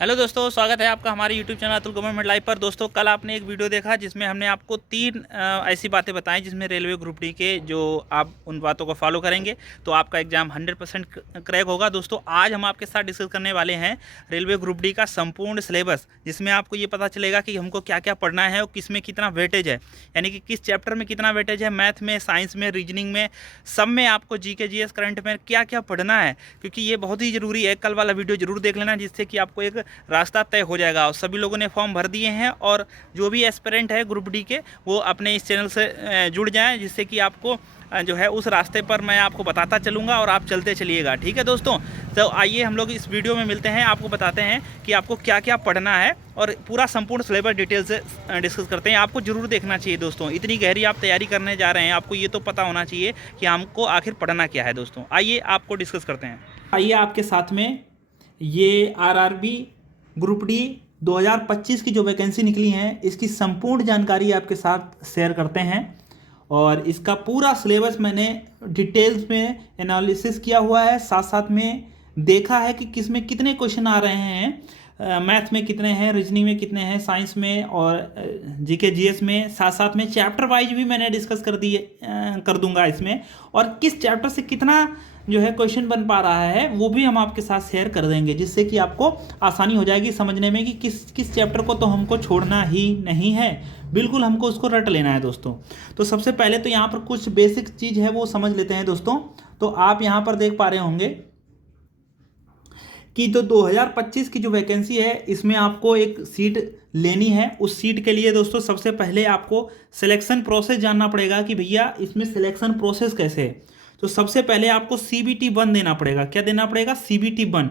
Hello दोस्तों, स्वागत है आपका हमारे YouTube channel Atul government live पर। दोस्तों, कल आपने एक वीडियो देखा जिसमें हमने आपको तीन ऐसी बातें बताई जिसमें रेलवे ग्रुप डी के जो आप उन बातों को फॉलो करेंगे तो आपका एग्ज़ाम 100% क्रैक होगा। दोस्तों, आज हम आपके साथ डिस्कस करने वाले हैं रेलवे ग्रुप डी का संपूर्ण सिलेबस, जिसमें आपको ये पता चलेगा कि हमको क्या क्या पढ़ना है और किस में कितना वेटेज है, यानी कि किस चैप्टर में कितना वेटेज है, मैथ में, साइंस में, रीजनिंग में, सब में आपको जीके जीएस करंट में क्या क्या पढ़ना है, क्योंकि ये बहुत ही ज़रूरी है। कल वाला वीडियो जरूर देख लेना, जिससे कि आपको एक रास्ता तय हो जाएगा। और सभी लोगों ने फॉर्म भर दिए हैं और जो भी एस्पिरेंट है ग्रुप डी के, वो अपने इस चैनल से जुड़ जाएं, जिससे कि आपको जो है उस रास्ते पर मैं आपको बताता चलूँगा और आप चलते चलिएगा। ठीक है दोस्तों, तो आइए हम लोग इस वीडियो में मिलते हैं, आपको बताते हैं कि आपको क्या क्या पढ़ना है और पूरा संपूर्ण सिलेबस डिटेल से डिस्कस करते हैं। आपको ज़रूर देखना चाहिए दोस्तों, इतनी गहरी आप तैयारी करने जा रहे हैं, आपको ये तो पता होना चाहिए कि हमको आखिर पढ़ना क्या है। दोस्तों, आइए आपको डिस्कस करते हैं। आइए आपके साथ में ये आरआरबी ग्रुप डी 2025 की जो वैकेंसी निकली हैं, इसकी संपूर्ण जानकारी आपके साथ शेयर करते हैं। और इसका पूरा सिलेबस मैंने डिटेल्स में एनालिसिस किया हुआ है, साथ साथ में देखा है कि किस में कितने क्वेश्चन आ रहे हैं, मैथ में कितने हैं, रीजनिंग में कितने हैं, साइंस में और जीके जीएस में। साथ साथ में चैप्टर वाइज भी मैंने डिस्कस कर दूंगा इसमें, और किस चैप्टर से कितना जो है क्वेश्चन बन पा रहा है वो भी हम आपके साथ शेयर कर देंगे, जिससे कि आपको आसानी हो जाएगी समझने में कि किस किस चैप्टर को तो हमको छोड़ना ही नहीं है, बिल्कुल हमको उसको रट लेना है दोस्तों। तो सबसे पहले तो यहाँ पर कुछ बेसिक चीज़ है वो समझ लेते हैं दोस्तों। तो आप यहाँ पर देख पा रहे होंगे कि तो 2025 की जो वैकेंसी है, इसमें आपको एक सीट लेनी है। उस सीट के लिए दोस्तों सबसे पहले आपको सिलेक्शन प्रोसेस जानना पड़ेगा कि भैया इसमें सिलेक्शन प्रोसेस कैसे है। तो सबसे पहले आपको CBT 1 देना पड़ेगा। क्या देना पड़ेगा? CBT 1।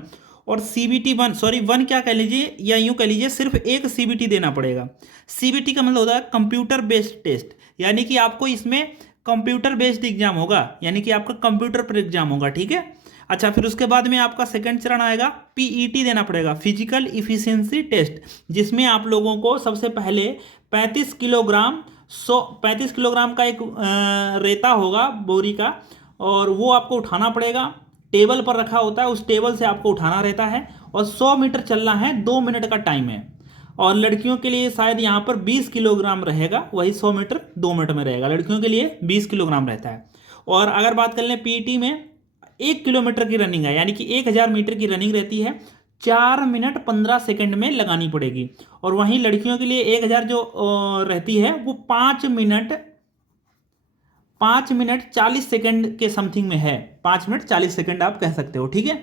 और CBT 1 सॉरी 1 क्या कह लीजिए, या यूँ कह लीजिए सिर्फ एक CBT देना पड़ेगा। CBT का मतलब होता है कंप्यूटर बेस्ड टेस्ट, यानी कि आपको इसमें कंप्यूटर बेस्ड एग्जाम होगा, यानी कि आपका कंप्यूटर पर एग्जाम होगा। ठीक है। अच्छा, फिर उसके बाद में आपका सेकंड चरण आएगा, PET देना पड़ेगा, फिजिकल इफिशियंसी टेस्ट, जिसमें आप लोगों को सबसे पहले 35 किलोग्राम 35 किलोग्राम का एक रेता होगा बोरी का, और वो आपको उठाना पड़ेगा। टेबल पर रखा होता है, उस टेबल से आपको उठाना रहता है, और 100 मीटर चलना है, 2 मिनट का टाइम है। और लड़कियों के लिए शायद यहाँ पर 20 किलोग्राम रहेगा, वही 100 मीटर 2 मिनट में रहेगा, लड़कियों के लिए 20 किलोग्राम रहता है। और अगर बात कर लें PET में, 1 किलोमीटर की रनिंग है, यानी कि 1000 मीटर की रनिंग रहती है, 4 मिनट 15 सेकंड में लगानी पड़ेगी। और वहीं लड़कियों के लिए 1000 जो रहती है वो 5 मिनट 40 सेकंड के समथिंग में है, 5 मिनट 40 सेकंड आप कह सकते हो। ठीक है।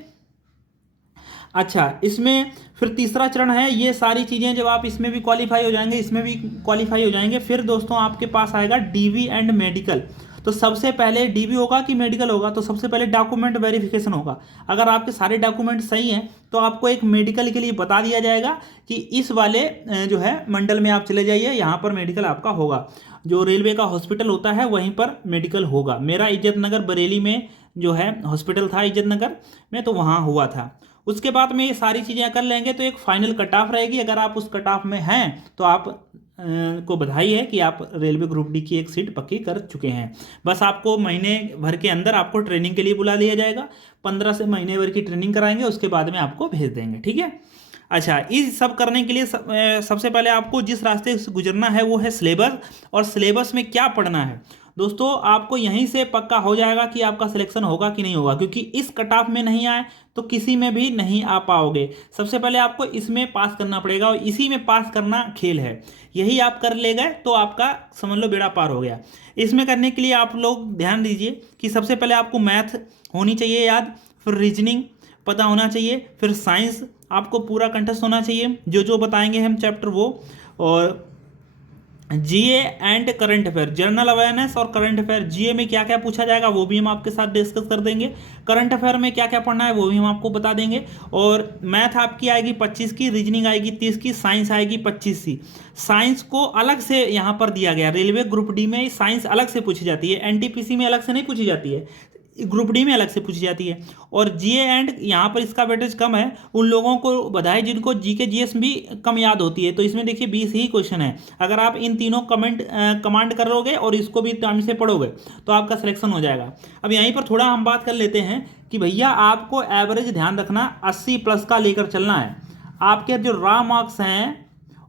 अच्छा, इसमें फिर तीसरा चरण है। ये सारी चीज़ें जब आप इसमें भी क्वालिफाई हो जाएंगे, इसमें भी क्वालिफाई हो जाएंगे, फिर दोस्तों आपके पास आएगा DV एंड मेडिकल। तो सबसे पहले DV होगा कि मेडिकल होगा, तो सबसे पहले डॉक्यूमेंट वेरिफिकेशन होगा। अगर आपके सारे डॉक्यूमेंट सही हैं तो आपको एक मेडिकल के लिए बता दिया जाएगा कि इस वाले जो है मंडल में आप चले जाइए, यहाँ पर मेडिकल आपका होगा। जो रेलवे का हॉस्पिटल होता है वहीं पर मेडिकल होगा। मेरा इज्जत नगर बरेली में जो है हॉस्पिटल था, इज्जत नगर में, तो वहाँ हुआ था। उसके बाद में ये सारी चीज़ें कर लेंगे तो एक फाइनल कट ऑफ रहेगी। अगर आप उस कट ऑफ में हैं तो आप को बधाई है कि आप रेलवे ग्रुप डी की एक सीट पक्की कर चुके हैं। बस आपको महीने भर के अंदर आपको ट्रेनिंग के लिए बुला लिया जाएगा, 15 से महीने भर की ट्रेनिंग कराएंगे, उसके बाद में आपको भेज देंगे। ठीक है। अच्छा, इस सब करने के लिए सबसे पहले आपको जिस रास्ते से गुजरना है वो है सिलेबस। और सिलेबस में क्या पढ़ना है दोस्तों, आपको यहीं से पक्का हो जाएगा कि आपका सिलेक्शन होगा कि नहीं होगा, क्योंकि इस कट ऑफ में नहीं आए तो किसी में भी नहीं आ पाओगे। सबसे पहले आपको इसमें पास करना पड़ेगा, और इसी में पास करना खेल है। यही आप कर ले गए तो आपका समझ लो बेड़ा पार हो गया। इसमें करने के लिए आप लोग ध्यान दीजिए कि सबसे पहले आपको मैथ होनी चाहिए याद, फिर रीजनिंग पता होना चाहिए, फिर साइंस आपको पूरा कंठस्थ होना चाहिए, जो जो बताएंगे हम चैप्टर वो। और GA and current affair, general awareness और करंट अफेयर, GA में क्या क्या पूछा जाएगा वो भी हम आपके साथ डिस्कस कर देंगे। करंट अफेयर में क्या क्या पढ़ना है वो भी हम आपको बता देंगे। और मैथ आपकी आएगी 25 की, रीजनिंग आएगी 30 की, साइंस आएगी 25 की। साइंस को अलग से यहाँ पर दिया गया, रेलवे ग्रुप डी में साइंस अलग से पूछी जाती है, NTPC में अलग से नहीं पूछी जाती है, ग्रुप डी में अलग से पूछी जाती है। और GA एंड यहाँ पर इसका वेटेज कम है, उन लोगों को बधाई जिनको GK GS भी कम याद होती है। तो इसमें देखिए 20 ही क्वेश्चन है। अगर आप इन तीनों कमांड करोगे और इसको भी टाइम से पढ़ोगे तो आपका सिलेक्शन हो जाएगा। अब यहीं पर थोड़ा हम बात कर लेते हैं कि भैया आपको एवरेज ध्यान रखना 80 प्लस का लेकर चलना है। आपके जो रॉ मार्क्स हैं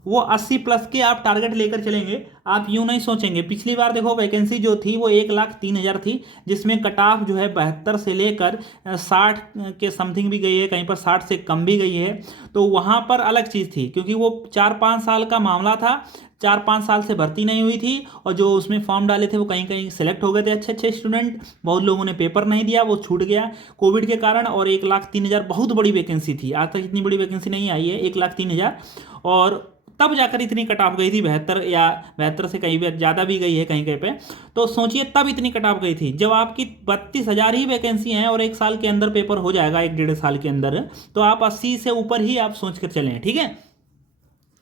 वो 80 प्लस के आप टारगेट लेकर चलेंगे। आप यूं नहीं सोचेंगे, पिछली बार देखो वैकेंसी जो थी वो 1,03,000 थी, जिसमें कट ऑफ जो है 72 से लेकर 60 के समथिंग भी गई है, कहीं पर 60 से कम भी गई है। तो वहाँ पर अलग चीज़ थी, क्योंकि वो 4-5 साल का मामला था, 4-5 साल से भर्ती नहीं हुई थी, और जो उसमें फॉर्म डाले थे वो कहीं कहीं सेलेक्ट हो गए थे अच्छे अच्छे स्टूडेंट। बहुत लोगों ने पेपर नहीं दिया, वो छूट गया कोविड के कारण। और 1,03,000 बहुत बड़ी वैकेंसी थी, आज तक इतनी बड़ी वैकेंसी नहीं आई है, 1,03,000। और तब जाकर इतनी कट ऑफ गई थी, 72 या 72 से कहीं भी ज़्यादा भी गई है कहीं कहीं पे। तो सोचिए तब इतनी कट ऑफ गई थी, जब आपकी 32,000 ही वैकेंसी हैं और 1 साल के अंदर पेपर हो जाएगा, 1-1.5 साल के अंदर, तो आप 80 से ऊपर ही आप सोच कर चलें, ठीक है।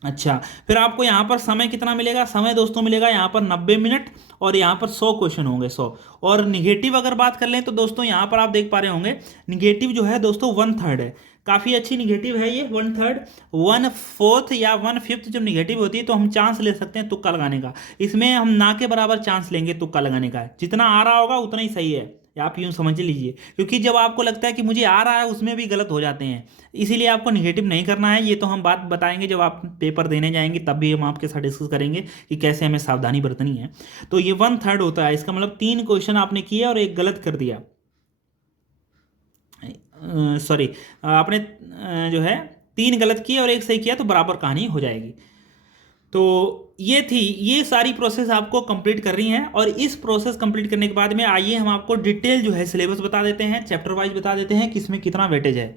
अच्छा, फिर आपको यहाँ पर समय कितना मिलेगा? समय दोस्तों मिलेगा यहाँ पर 90 मिनट, और यहाँ पर 100 क्वेश्चन होंगे, 100। और निगेटिव अगर बात कर लें तो दोस्तों यहाँ पर आप देख पा रहे होंगे, निगेटिव जो है दोस्तों 1/3 है। काफ़ी अच्छी निगेटिव है ये, 1/3। 1/4 या 1/5 जब निगेटिव होती है तो हम चांस ले सकते हैं तुक्का लगाने का। इसमें हम ना के बराबर चांस लेंगे तुक्का लगाने का, जितना आ रहा होगा उतना ही सही है, आप यूँ समझ लीजिए। क्योंकि जब आपको लगता है कि मुझे आ रहा है, उसमें भी गलत हो जाते हैं, इसीलिए आपको निगेटिव नहीं करना है। ये तो हम बात बताएंगे जब आप पेपर देने जाएंगे, तब भी हम आपके साथ डिस्कस करेंगे कि कैसे हमें सावधानी बरतनी है। तो ये 1/3 होता है, इसका मतलब 3 क्वेश्चन आपने किए और एक गलत कर दिया, सॉरी, आपने जो है 3 गलत किए और एक सही किया, तो बराबर कहानी हो जाएगी। तो ये सारी प्रोसेस आपको कंप्लीट कर रही हैं। और इस प्रोसेस कंप्लीट करने के बाद में आइए हम आपको डिटेल जो है सिलेबस बता देते हैं, चैप्टर वाइज बता देते हैं किसमें कितना वेटेज है।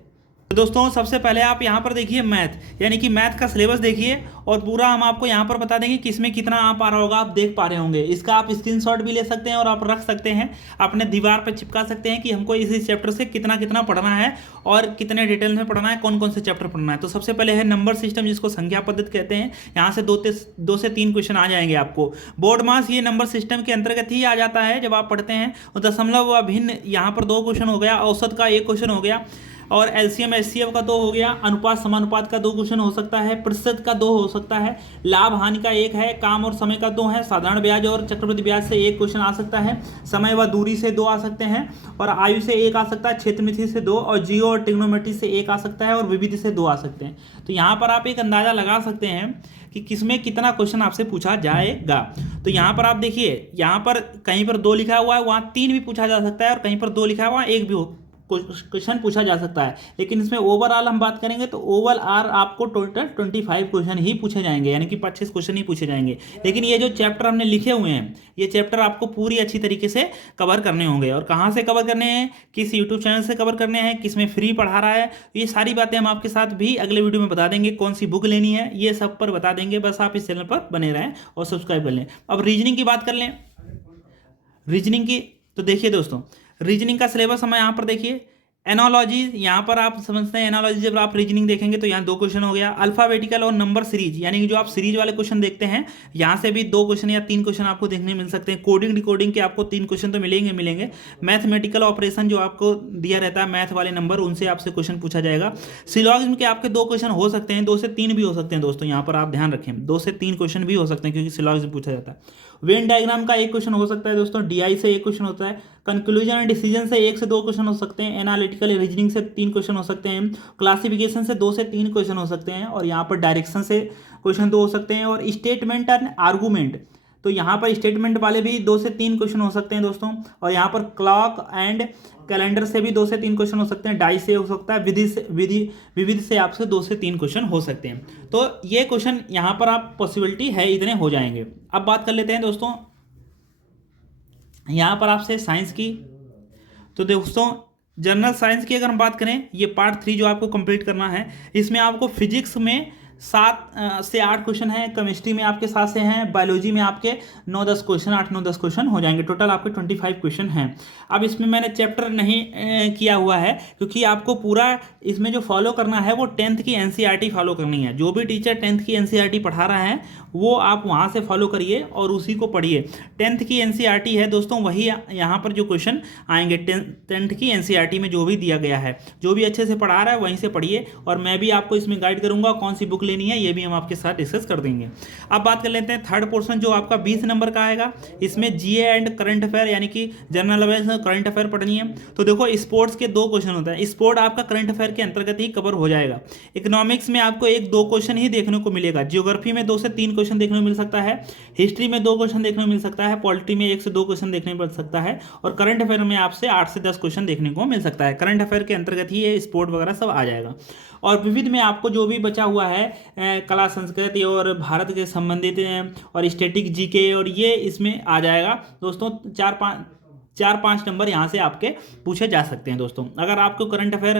तो दोस्तों सबसे पहले आप यहाँ पर देखिए मैथ, यानी कि मैथ का सिलेबस देखिए, और पूरा हम आपको यहाँ पर बता देंगे किसमें कितना आ पा रहा होगा, आप देख पा रहे होंगे। इसका आप स्क्रीनशॉट भी ले सकते हैं और आप रख सकते हैं, अपने दीवार पर चिपका सकते हैं कि हमको इस चैप्टर से कितना कितना पढ़ना है और कितने डिटेल में पढ़ना है, कौन कौन से चैप्टर पढ़ना है। तो सबसे पहले है नंबर सिस्टम, जिसको संख्या पद्धति कहते हैं। यहाँ से 2 से 3 क्वेश्चन आ जाएंगे आपको। बोर्ड मास ये नंबर सिस्टम के अंतर्गत ही आ जाता है जब आप पढ़ते हैं। और दशमलव व भिन्न यहाँ पर 2 क्वेश्चन हो गया, औसत का 1 क्वेश्चन हो गया, और एलसीएम एचसीएफ का 2 हो गया, अनुपात समानुपात का 2 क्वेश्चन हो सकता है, प्रतिशत का 2 हो सकता है, लाभ हानि का 1 है, काम और समय का 2 है, साधारण ब्याज और चक्रवृद्धि ब्याज से 1 क्वेश्चन आ सकता है, समय व दूरी से 2 आ सकते हैं, और आयु से 1 आ सकता है, क्षेत्रमिति से 2, और जियो और ट्रिग्नोमेट्री से 1 आ सकता है, और विविधि से 2 आ सकते हैं। तो यहाँ पर आप एक अंदाजा लगा सकते हैं कि किसमें कितना क्वेश्चन आपसे पूछा जाएगा। तो यहाँ पर आप देखिए, यहाँ पर कहीं पर 2 लिखा हुआ है, वहाँ 3 भी पूछा जा सकता है, और कहीं पर 2 लिखा हुआ है, 1 भी क्वेश्चन पूछा जा सकता है। लेकिन इसमें ओवरऑल हम बात करेंगे तो ओवरऑल आपको टोटल 25 क्वेश्चन ही पूछे जाएंगे, यानी कि 25 क्वेश्चन ही पूछे जाएंगे। लेकिन ये जो चैप्टर हमने लिखे हुए हैं, ये चैप्टर आपको पूरी अच्छी तरीके से कवर करने होंगे। और कहाँ से कवर करने हैं, किस यूट्यूब चैनल से कवर करने हैं, किस में फ्री पढ़ा रहा है, ये सारी बातें हम आपके साथ भी अगले वीडियो में बता देंगे। कौन सी बुक लेनी है ये सब पर बता देंगे, बस आप इस चैनल पर बने रहें और सब्सक्राइब कर लें। अब रीजनिंग की बात कर लें, रीजनिंग की तो देखिए दोस्तों, रीजनिंग का सिलेबस हमें यहाँ पर देखिए। एनालॉजी, यहाँ पर आप समझते हैं एनालॉजी, जब आप रीजनिंग देखेंगे तो यहाँ 2 क्वेश्चन हो गया। अल्फाबेटिकल और नंबर सीरीज, यानी कि जो आप सीरीज वाले क्वेश्चन देखते हैं, यहाँ से भी 2 क्वेश्चन या 3 क्वेश्चन आपको देखने मिल सकते हैं। कोडिंग डिकोडिंग के आपको 3 क्वेश्चन तो मिलेंगे। मैथमेटिकल ऑपरेशन जो आपको दिया रहता है, मैथ वाले नंबर, उनसे आपसे क्वेश्चन पूछा जाएगा। सिलॉजिज्म के आपके 2 क्वेश्चन हो सकते हैं, 2 से 3 भी हो सकते हैं दोस्तों, यहाँ पर आप ध्यान रखें, 2 से 3 क्वेश्चन भी हो सकते हैं क्योंकि सिलॉजिज्म पूछा जाता है। वेन डायग्राम का 1 क्वेश्चन हो सकता है दोस्तों, डीआई से 1 क्वेश्चन होता है, कंक्लूजन एंड डिसीजन से 1 से 2 क्वेश्चन हो सकते हैं, एनालिटिकल रीजनिंग से 3 क्वेश्चन हो सकते हैं, क्लासिफिकेशन से 2 से 3 क्वेश्चन हो सकते हैं, और यहाँ पर डायरेक्शन से क्वेश्चन 2 हो सकते हैं, और स्टेटमेंट एंड आर्गूमेंट, तो यहाँ पर स्टेटमेंट वाले भी 2 से 3 क्वेश्चन हो सकते हैं दोस्तों। और यहाँ पर क्लॉक एंड कैलेंडर से भी 2 से 3 क्वेश्चन हो सकते हैं, डाई से हो सकता है, विविध से आपसे 2 से 3 क्वेश्चन हो सकते हैं। तो ये क्वेश्चन यहाँ पर आप पॉसिबिलिटी है इतने हो जाएंगे। अब बात कर लेते हैं दोस्तों यहाँ पर आपसे साइंस की। तो दोस्तों जनरल साइंस की अगर हम बात करें, ये पार्ट 3 जो आपको कंप्लीट करना है, इसमें आपको फिजिक्स में 7 से 8 क्वेश्चन हैं, केमिस्ट्री में आपके 7 से हैं, बायोलॉजी में आपके 9-10 क्वेश्चन, 8-9-10 क्वेश्चन हो जाएंगे, टोटल आपके 25 क्वेश्चन हैं। अब इसमें मैंने चैप्टर नहीं किया हुआ है, क्योंकि आपको पूरा इसमें जो फॉलो करना है वो 10th की एनसीईआरटी फॉलो करनी है। जो भी टीचर 10th की एनसीईआरटी पढ़ा रहा है वो आप वहाँ से फॉलो करिए और उसी को पढ़िए। 10th की एनसीईआरटी है दोस्तों, वही यहाँ पर जो क्वेश्चन आएंगे 10th की एनसीईआरटी में जो भी दिया गया है, जो भी अच्छे से पढ़ा रहा है वहीं से पढ़िए। और मैं भी आपको इसमें गाइड करूँगा कौन सी बुक लेनी है ये भी हम आपके साथ डिस्कस कर देंगे। अब बात कर लेते हैं थर्ड पोर्शन जो आपका 20 नंबर का आएगा। इसमें जीए एंड करंट अफेयर यानी कि जनरल अवेयरनेस में करंट अफेयर पढ़नी है। तो देखो स्पोर्ट्स के 2 क्वेश्चन होता है, स्पोर्ट आपका करंट अफेयर के अंतर्गत ही कवर हो जाएगा। इकोनॉमिक्स में आपको 1-2 क्वेश्चन ही देखने को मिलेगा, ज्योग्राफी में 2 से 3 क्वेश्चन देखने को मिल सकता है, हिस्ट्री में 2 क्वेश्चन देखने को मिल सकता है, पॉलिटी में 1 से 2 क्वेश्चन देखने को मिल सकता है, और करंट अफेयर में आपसे 8 से 10 क्वेश्चन देखने को मिल सकता है। करंट अफेयर के अंतर्गत ही ये स्पोर्ट वगैरह सब आ जाएगा। और विविध में आपको जो भी बचा हुआ है कला संस्कृति और भारत के संबंधित और स्टैटिक जीके और ये इसमें आ जाएगा दोस्तों। 4-5 नंबर यहाँ से आपके पूछे जा सकते हैं दोस्तों। अगर आपको करंट अफेयर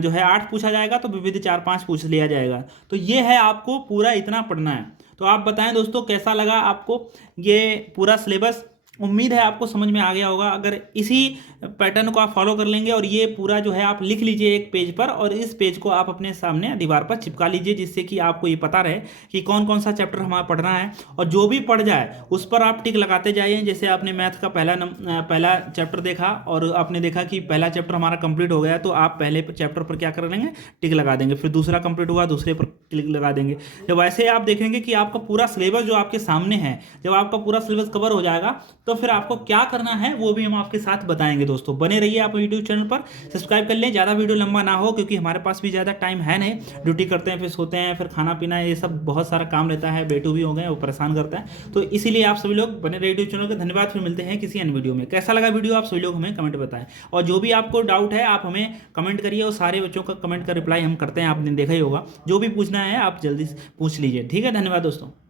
जो है 8 पूछा जाएगा तो विविध 4-5 पूछ लिया जाएगा। तो ये है, आपको पूरा इतना पढ़ना है। तो आप बताएं दोस्तों कैसा लगा आपको ये पूरा सिलेबस। उम्मीद है आपको समझ में आ गया होगा। अगर इसी पैटर्न को आप फॉलो कर लेंगे और ये पूरा जो है आप लिख लीजिए एक पेज पर, और इस पेज को आप अपने सामने दीवार पर चिपका लीजिए, जिससे कि आपको ये पता रहे कि कौन कौन सा चैप्टर हमारा पढ़ना है। और जो भी पढ़ जाए उस पर आप टिक लगाते जाइए। जैसे आपने मैथ का पहला चैप्टर देखा और आपने देखा कि पहला चैप्टर हमारा कंप्लीट हो गया, तो आप पहले चैप्टर पर क्या कर लेंगे, टिक लगा देंगे। फिर दूसरा कंप्लीट हुआ, दूसरे पर टिक लगा देंगे। जब ऐसे आप देखेंगे कि आपका पूरा सिलेबस जो आपके सामने है, जब आपका पूरा सिलेबस कवर हो जाएगा तो फिर आपको क्या करना है वो भी हम आपके साथ बताएंगे दोस्तों। बने रहिए आप यूट्यूब चैनल पर, सब्सक्राइब कर लें। ज़्यादा वीडियो लंबा ना हो, क्योंकि हमारे पास भी ज़्यादा टाइम है नहीं, ड्यूटी करते हैं, फिर सोते हैं, फिर खाना पीना, ये सब बहुत सारा काम रहता है। बेटू भी हो गए, वो परेशान करता है। तो इसीलिए आप सभी लोग बने रहिए यूट्यूब चैनल को। धन्यवाद, फिर मिलते हैं किसी अन्य वीडियो में। कैसा लगा वीडियो आप सभी लोग हमें कमेंट बताएं, और जो भी आपको डाउट है आप हमें कमेंट करिए, और सारे बच्चों का कमेंट का रिप्लाई हम करते हैं। आपने देखा ही होगा, जो भी पूछना है आप जल्दी से पूछ लीजिए। ठीक है, धन्यवाद दोस्तों।